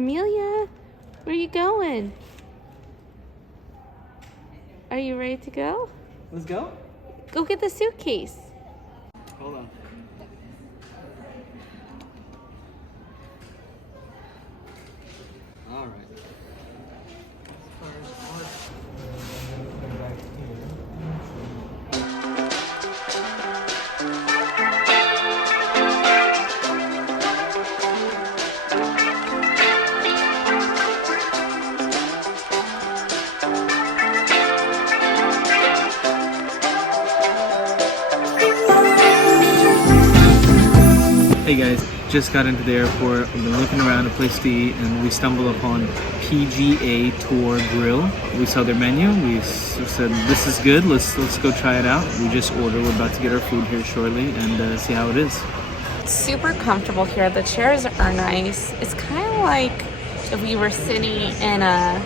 Amelia, where are you going? Are you ready to go? Let's go. Go get the suitcase. Hold on. All right. Hey guys, just got into the airport. I've been looking around a place to eat and we stumbled upon PGA Tour Grill. We saw their menu. We said this is good. Let's go try it out. We just ordered. We're about to get our food here shortly and see how it is. It's super comfortable here. The chairs are nice. It's kind of like if we were sitting in a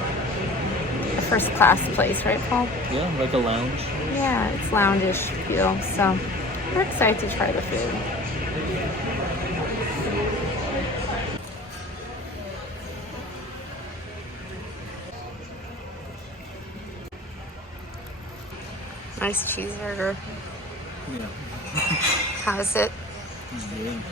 first class place, right, Paul? Yeah, like a lounge. Yeah, it's lounge-ish feel. So we're excited to try the food. Nice cheeseburger. Yeah. How's it? It's good.